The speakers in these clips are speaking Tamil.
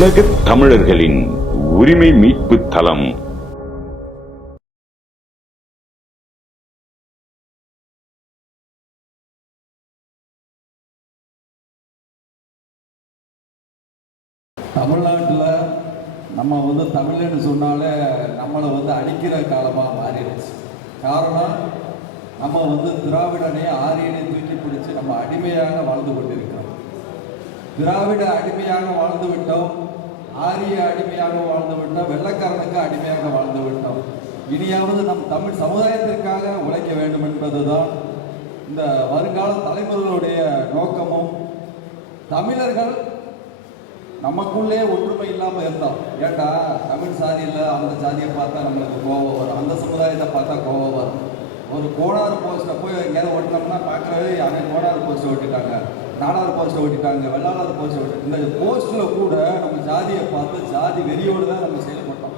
உலகத் தமிழர்களின் உரிமை மீட்பு தளம். தமிழ்நாட்டில் நம்ம தமிழ்னு சொன்னாலே நம்மளை அடிக்கிற காலமாக மாறிடுச்சு. காரணம், நம்ம திராவிடனை ஆரியனை தூக்கி பிடிச்சு நம்ம அடிமையாக வாழ்ந்து கொண்டிருக்கிறோம். திராவிட அடிமையாக வாழ்ந்து விட்டோம், ஆரிய அடிமையாக வாழ்ந்து விட்டோம், வெள்ளைக்காரனுக்கு அடிமையாக வாழ்ந்து விட்டோம். இனியாவது நம் தமிழ் சமுதாயத்திற்காக உழைக்க வேண்டும் என்பதுதான் இந்த வருங்கால தலைமுறைகளுடைய நோக்கமும். தமிழர்கள் நமக்குள்ளே ஒற்றுமை இல்லாமல் இருந்தோம். ஏண்டா தமிழ் சாதியில் அந்த சாதியை பார்த்தா நம்மளுக்கு கோபம் வரும், அந்த சமுதாயத்தை பார்த்தா கோபம் வரும். ஒரு கோணாறு போஸ்ட்டை போய் எங்கேயாவது ஓட்டினோம்னா பார்க்குறவே அவன் கோணாறு போஸ்ட்டை ஓட்டிட்டாங்க, நாடார் போஸ்ட்டை ஓட்டிட்டாங்க, வெள்ளாளர் போஸ்ட்டை ஓட்டி. இந்த போஸ்ட்டில் கூட நம்ம ஜாதியை பார்த்து ஜாதி வெறியோடு தான் நம்ம செயல்பட்டோம்.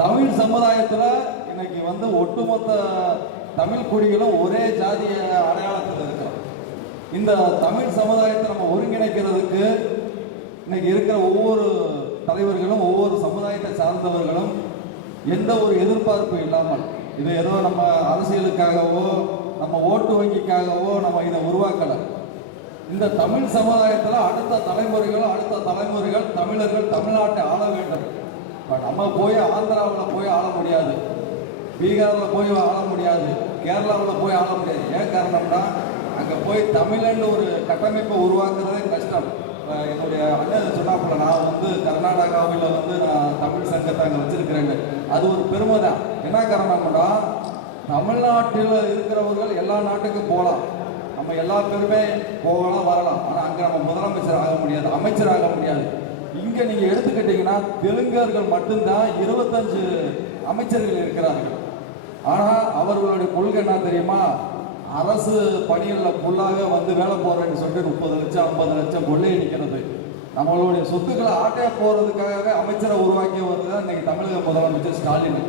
தமிழ் சமுதாயத்தில் இன்னைக்கு ஒட்டுமொத்த தமிழ் குடிகளும் ஒரே ஜாதிய அடையாளத்தில் இருக்கிறோம். இந்த தமிழ் சமுதாயத்தை நம்ம ஒருங்கிணைக்கிறதுக்கு இன்னைக்கு இருக்கிற ஒவ்வொரு தலைவர்களும் ஒவ்வொரு சமுதாயத்தை சார்ந்தவர்களும் எந்த ஒரு எதிர்பார்ப்பு இல்லாமல், இது ஏதோ நம்ம அரசியலுக்காகவோ நம்ம ஓட்டு வங்கிக்காகவோ நம்ம இதை உருவாக்கலை. இந்த தமிழ் சமுதாயத்தில் அடுத்த தலைமுறைகள் தமிழர்கள் தமிழ்நாட்டை ஆள வேண்டும். இப்போ நம்ம போய் ஆந்திராவில் போய் ஆள முடியாது, பீகாரில் போய் ஆள முடியாது, கேரளாவில் போய் ஆள முடியாது. ஏன் காரணம்னா அங்கே போய் தமிழன்னு ஒரு கட்டமைப்பை உருவாக்குறதே கஷ்டம். என்னுடைய அண்ணன் சொன்னாப்புல நான் கர்நாடகாவில் நான் தமிழ் சங்கத்தை அங்கே வச்சிருக்கிறேன். அது ஒரு பெருமை தான். என்ன காரணம்னா தமிழ்நாட்டில் இருக்கிறவர்கள் எல்லா நாட்டுக்கும் போகலாம், நம்ம எல்லா பேருமே போகலாம் வரலாம். ஆனால் அங்கே நம்ம முதலமைச்சர் ஆக முடியாது, அமைச்சர் ஆக முடியாது. இங்கே நீங்கள் எடுத்துக்கிட்டீங்கன்னா தெலுங்கர்கள் மட்டும்தான் 25 அமைச்சர்கள் இருக்கிறார்கள். ஆனால் அவர்களுடைய கொள்கை என்ன தெரியுமா? அரசு பணிகளில் ஃபுல்லாக வேலை போகிறேன்னு சொல்லிட்டு 30 லட்சம் 50 லட்சம் கொள்ளையடிக்கிறது, நம்மளுடைய சொத்துக்களை ஆட்டையா போகிறதுக்காகவே அமைச்சரை உருவாக்கி தான் இன்னைக்கு தமிழக முதலமைச்சர் ஸ்டாலின்.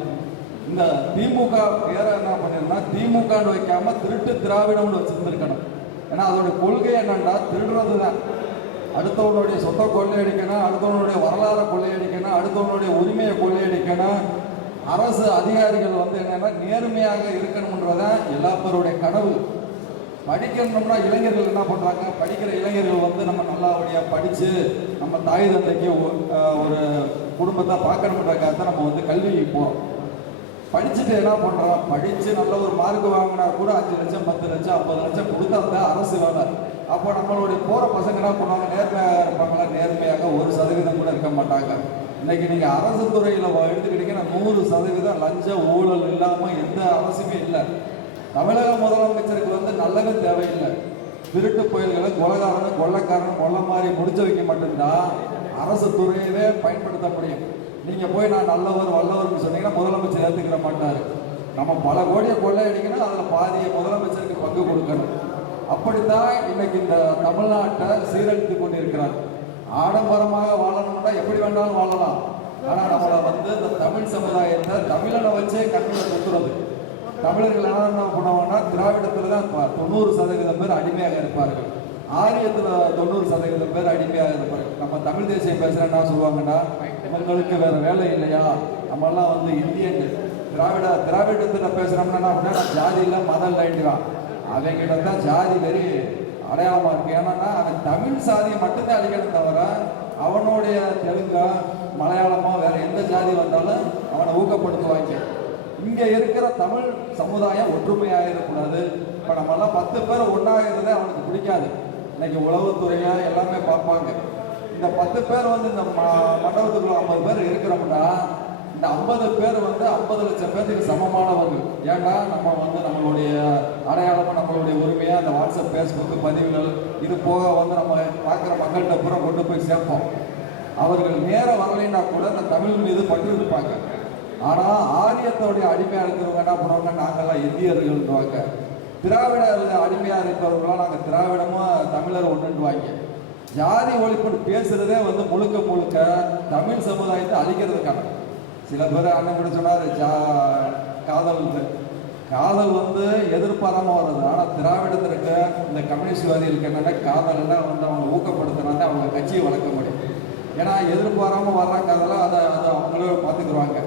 இந்த திமுக பேரை என்ன பண்ணிருந்தா திமுகன்னு வைக்காம திருட்டு திராவிடம்னு வச்சிருந்துருக்கணும். ஏன்னா அதோடைய கொள்கை என்னன்னா திருடுறது தான். அடுத்தவனுடைய சொத்தை கொள்ளையடிக்கணும், அடுத்தவனுடைய வரலாறை கொள்ளையடிக்கணும், அடுத்தவனுடைய உரிமையை கொள்ளையடிக்கணும். அரசு அதிகாரிகள் என்னன்னா நேர்மையாக இருக்கணும்ன்றதான் எல்லா பேருடைய கனவு. படிக்கணும்னா இளைஞர்கள் என்ன பண்றாங்க? படிக்கிற இளைஞர்கள் நம்ம நல்லபடியா படிச்சு நம்ம தாய் தந்தைக்கு ஒரு குடும்பத்தை பார்க்கணுன்றக்காக நம்ம கல்விக்கு போறோம். படிச்சுட்டு என்ன பண்றோம்? படிச்சு நல்ல ஒரு மார்க் வாங்கினா கூட 5 லட்சம் 10 லட்சம் 50 லட்சம் கொடுத்தா தான் அரசு வேலை. அப்போ நம்மளுடைய போற பசங்க என்ன பண்ணுவாங்க? நேர்மையாக இருப்பாங்களா? நேர்மையாக 1% கூட இருக்க மாட்டாங்க. இன்னைக்கு நீங்க அரசு துறையில எடுத்துக்கிட்டீங்கன்னா 100% லஞ்ச ஊழல் இல்லாம எந்த அரசுமே இல்லை. தமிழக முதலமைச்சருக்கு நல்லவே தேவையில்லை. திருட்டு புயல்களை கொள்ளைக்காரன் கொள்ள மாதிரி முடிச்சு வைக்க மட்டும்தான் அரசு துறையவே பயன்படுத்த முடியும். நீங்க போய் நான் நல்லவர் வல்லவர்னு சொன்னீங்கன்னா முதலமைச்சர் ஏற்றுக்கிற மாட்டாரு. நம்ம பல கோடியை கொள்ளையடிக்கணும், அதுல பாதியை முதலமைச்சருக்கு பங்கு கொடுக்கணும். அப்படித்தான் இன்னைக்கு இந்த தமிழ்நாட்டை சீரழித்து கொண்டிருக்கிறார். ஆடம்பரமாக வாழணும்னா எப்படி வேண்டாலும் வாழலாம். ஆனா நம்மளை இந்த தமிழ் சமுதாயத்தை தமிழனை வச்சே கண்ணில் குத்துறது. தமிழர்கள் என்ன பண்ணுவாங்கன்னா திராவிடத்துல தான் 90% பேர் அடிமையாக இருப்பார்கள், ஆரியத்துல 90% பேர் அடிமையாக இருப்பார்கள். நம்ம தமிழ் தேசியம் பேசுறேன் என்ன சொல்லுவாங்கன்னா, இவங்களுக்கு வேற வேலை இல்லையா, நம்ம எல்லாம் இந்தியன் திராவிடத்துல பேசுறோம்னா அப்படின்னா ஜாதி இல்லை மதம் இல்லைன்றான். அவங்கிட்ட தான் ஜாதி வெறி அடையாளமா இருக்கு. ஏன்னா அவன் தமிழ் சாதியை மட்டும்தான் அழிக்கணும் தவிர அவனுடைய தெலுங்கா மலையாளமோ வேற எந்த ஜாதி வந்தாலும் அவனை ஊக்கப்படுத்துவாங்க. இங்க இருக்கிற தமிழ் சமுதாயம் ஒற்றுமையாக இருக்கக்கூடாது. இப்ப நம்ம எல்லாம் 10 பேர் ஒன்னாகிறதே அவனுக்கு பிடிக்காது. இன்னைக்கு உளவுத்துறையா எல்லாமே பார்ப்பாங்க. இந்த 10 பேர் இந்த மண்டபத்துக்குள்ள 50 பேர் இருக்கிறோம்னா இந்த 50 பேர் 50 லட்சம் பேருக்கு சமமானவர்கள். ஏன்னா நம்ம நம்மளுடைய அடையாளமா நம்மளுடைய உரிமையா அந்த வாட்ஸ்அப் பேஸ்புக் பதிவுகள் இது போக நம்ம பார்க்குற மக்கள்கிட்ட பூரா கொண்டு போய் சேர்ப்போம். அவர்கள் நேரம் வரலைன்னா கூட இந்த தமிழ் மீது பற்று இருப்பாங்க. ஆனா ஆரியத்தோடைய அடிமையா இருக்கிறவங்க என்ன பண்ணுவாங்க? நாங்கெல்லாம் இந்தியர்கள்வாங்க. திராவிட அடிமையா இருக்கிறவங்களாம் நாங்கள் திராவிடமும் தமிழர் ஒன்றுவாங்க. ஜாதி ஒழிப்பு பேசுறதே முழுக்க முழுக்க தமிழ் சமுதாயத்தை அழிக்கிறதுக்கான. சில பேர் அண்ணன் கூட சொன்னாரு காதல் எதிர்பாராம வருது. ஆனா திராவிடத்தில் இருக்க இந்த கம்யூனிஸ்ட்வாதிகளுக்கு என்னன்னா காதல் அவங்க ஊக்கப்படுத்தினாங்க அவங்க கட்சியை வளர்க்க முடியும். ஏன்னா எதிர்பாராமல் வர்ற காதெல்லாம் அதை அவங்களே பார்த்துக்குருவாங்க.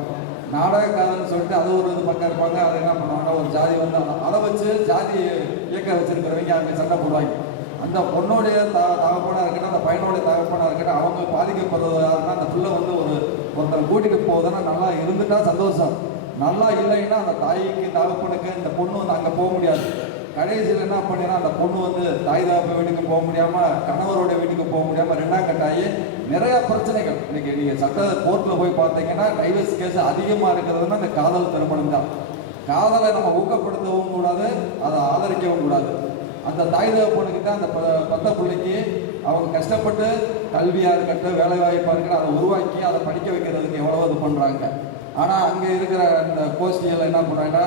நாடக காதல்னு சொல்லிட்டு அது ஒரு இது பக்கம் இருப்பாங்க. அதை என்ன பண்ணுவாங்கன்னா ஒரு ஜாதி வந்து அதை வச்சு ஜாதி இயக்க வச்சிருக்கிறவங்க அங்கே சண்டை போடுவாங்க. அந்த பொண்ணுடைய தகப்பனாக இருக்கட்டும், அந்த பையனுடைய தகப்பனாக இருக்கட்டும், அவங்க பாதிக்கப்படுறதுனா அந்த பிள்ளை வந்து ஒருத்தரை கூட்டிகிட்டு போகுதுன்னா நல்லா இருந்துட்டா சந்தோஷம். நல்லா இல்லைன்னா அந்த தாய்க்கு தகப்பனுக்கு இந்த பொண்ணு வந்து அங்கே போக முடியாது. கடைசியில் என்ன பண்ணினா அந்த பொண்ணு வந்து தாய் தகப்ப வீட்டுக்கு போக முடியாமல், கணவரோட வீட்டுக்கு போக முடியாமல் ரெண்டாம் கட்டாயி நிறையா பிரச்சனைகள். இன்னைக்கு நீங்கள் சட்ட கோர்ட்டில் போய் பார்த்தீங்கன்னா டைவர்ஸ் கேஸ் அதிகமாக இருக்கிறதுனா இந்த காதல் திருமணம் தான். காதலை நம்ம ஊக்கப்படுத்தவும் கூடாது, அதை ஆதரிக்கவும் கூடாது. அந்த தாய் தகப்பனுக்கு தான் அந்த பத்த பிள்ளைக்கு அவங்க கஷ்டப்பட்டு கல்வியாக இருக்கட்டும், வேலை வாய்ப்பாக இருக்கட்டும், அதை உருவாக்கி அதை படிக்க வைக்கிறதுக்கு எவ்வளோ இது பண்ணுறாங்க. ஆனால் அங்கே இருக்கிற இந்த கோஷ்டிகள் என்ன பண்ணுறாங்கன்னா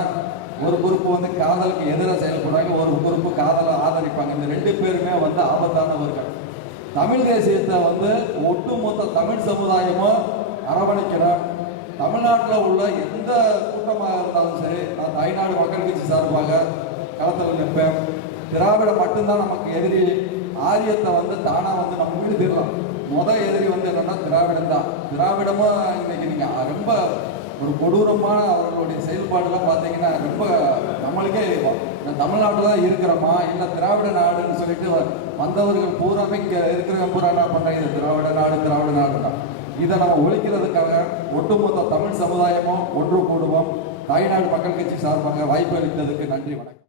ஒரு குரூப்பு வந்து காதலுக்கு எதிராக செயல்படுறாங்க, ஒரு குரூப்பு காதலை ஆதரிப்பாங்க. இந்த ரெண்டு பேருமே வந்து ஆபத்தானவர்கள். தமிழ் தேசியத்தை வந்து ஒட்டுமொத்த தமிழ் சமுதாயமும் அரவணைக்கணும். தமிழ்நாட்டில் உள்ள எந்த கூட்டமாக இருந்தாலும் சரி, நான் தாய்நாடு மக்கள் கட்சி சார்பாக களத்தில் நிற்பேன். திராவிடம் மட்டும்தான் நமக்கு எதிரி. ஆரியத்தை வந்து தானாக வந்து நம்ம வீழ்த்திடலாம். எதிரி வந்து என்னன்னா திராவிடம் தான். திராவிடமும் இன்னைக்கு நீங்கள் ரொம்ப ஒரு கொடூரமான அவர்களுடைய செயல்பாடுலாம் பார்த்தீங்கன்னா ரொம்ப நம்மளுக்கே தமிழ்நாட்டில் தான் இருக்கிறோமா இல்லை திராவிட நாடுன்னு சொல்லிட்டு வந்தவர்கள் பூராமே இருக்கிற பூரா என்ன பண்ணுறாங்க, திராவிட நாடு தான். இதை நம்ம ஒழிக்கிறதுக்காக ஒட்டுமொத்த தமிழ் சமுதாயமும் ஒன்று கூடுவோம். தாய்நாடு மக்கள் கட்சி சார்பாக வாய்ப்பு அளித்ததுக்கு நன்றி, வணக்கம்.